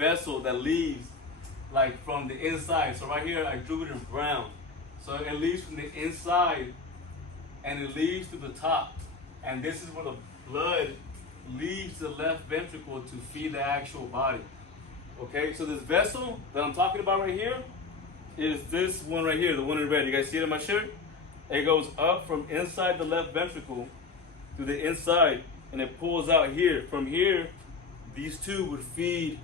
vessel that leaves like from the inside. So right here I drew it in brown. So it leaves from the inside and it leads to the top. And this is where the blood leaves the left ventricle to feed the actual body. Okay, so this vessel that I'm talking about right here is this one right here, the one in red. You guys see it in my shirt? It goes up from inside the left ventricle to the inside and it pulls out here. From here, these two would feed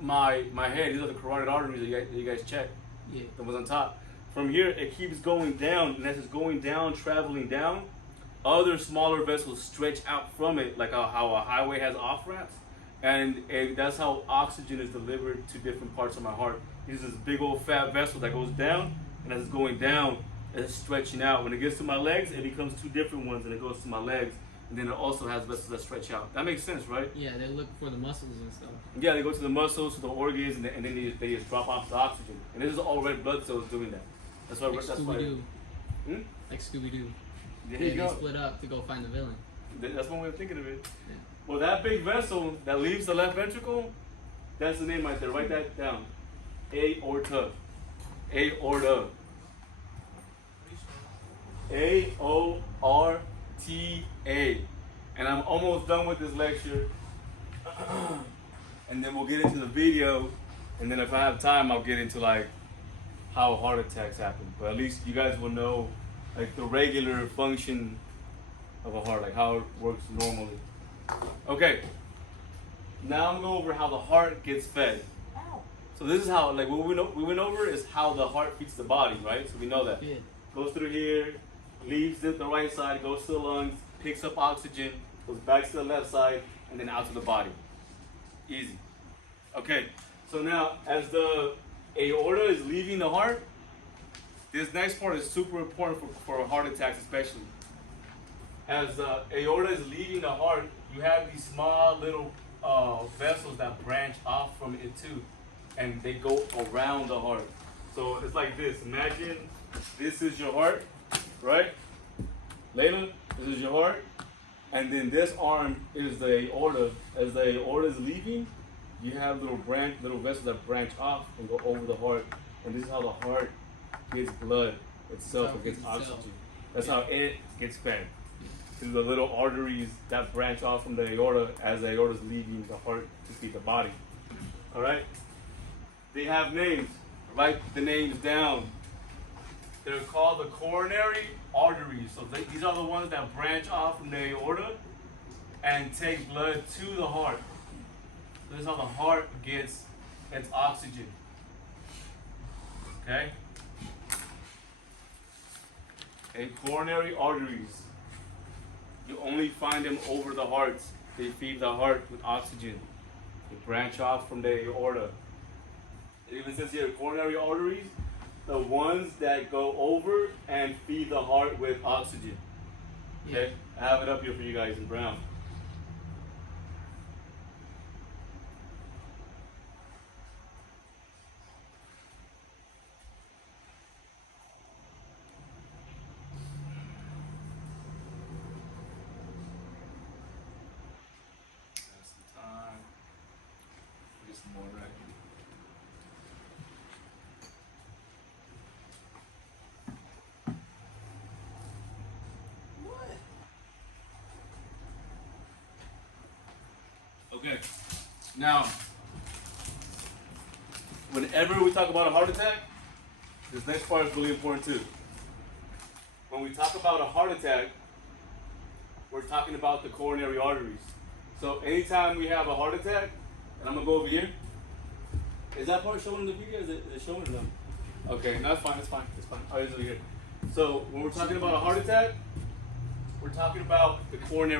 my head. These are the carotid arteries that you guys check. Yeah. That was on top. From here, it keeps going down, and as it's going down, traveling down, other smaller vessels stretch out from it, like how a highway has off-ramps. And that's how oxygen is delivered to different parts of my heart. This is this big old fat vessel that goes down, and as it's going down, it's stretching out. When it gets to my legs, it becomes two different ones, and it goes to my legs. And then it also has vessels that stretch out. That makes sense, right? Yeah, they look for the muscles and stuff. Yeah, they go to the muscles, to the organs, and then they just drop off the oxygen. And this is all red blood cells doing that. That's why. Like Scooby-Doo. Hmm? Like Scooby-Doo. There you go. They split up to go find the villain. That's one way of thinking of it. Yeah. Well, that big vessel that leaves the left ventricle, that's the name right there. Write that down. AORTA. AORTA. AORTA. And I'm almost done with this lecture. And then we'll get into the video. And then if I have time, I'll get into like how heart attacks happen. But at least you guys will know like the regular function of a heart, like how it works normally. Okay. Now I'm going to go over how the heart gets fed. So this is how, like what we went over is how the heart feeds the body, right? So we know that. Yeah. Goes through here, leaves the right side, goes to the lungs, picks up oxygen, goes back to the left side, and then out to the body. Easy. Okay, so now as the aorta is leaving the heart, this next part is super important for heart attacks especially. As the aorta is leaving the heart, you have these small little vessels that branch off from it too, and they go around the heart. So it's like this. Imagine this is your heart, right? Layla, this is your heart. And then this arm is the aorta. As the aorta is leaving, you have little vessels that branch off and go over the heart. And this is how the heart gets blood itself, it gets oxygen. That's how it gets fed. Through the little arteries that branch off from the aorta as the aorta is leaving the heart to feed the body. All right? They have names. Write the names down. They're called the coronary arteries. So these are the ones that branch off from the aorta and take blood to the heart. This is how the heart gets its oxygen. Okay? And coronary arteries, you only find them over the heart. They feed the heart with oxygen. They branch off from the aorta. It even says here, coronary arteries, the ones that go over and feed the heart with oxygen. Okay? I have it up here for you guys in brown. That's the time. Get some more right. Okay, now, whenever we talk about a heart attack, this next part is really important too. When we talk about a heart attack, we're talking about the coronary arteries. So anytime we have a heart attack, and I'm gonna go over here. Is that part showing in the video? Is it showing or no? Okay, no, it's fine, it's fine, it's fine. I'll use it here. So when we're talking about a heart attack, we're talking about the coronary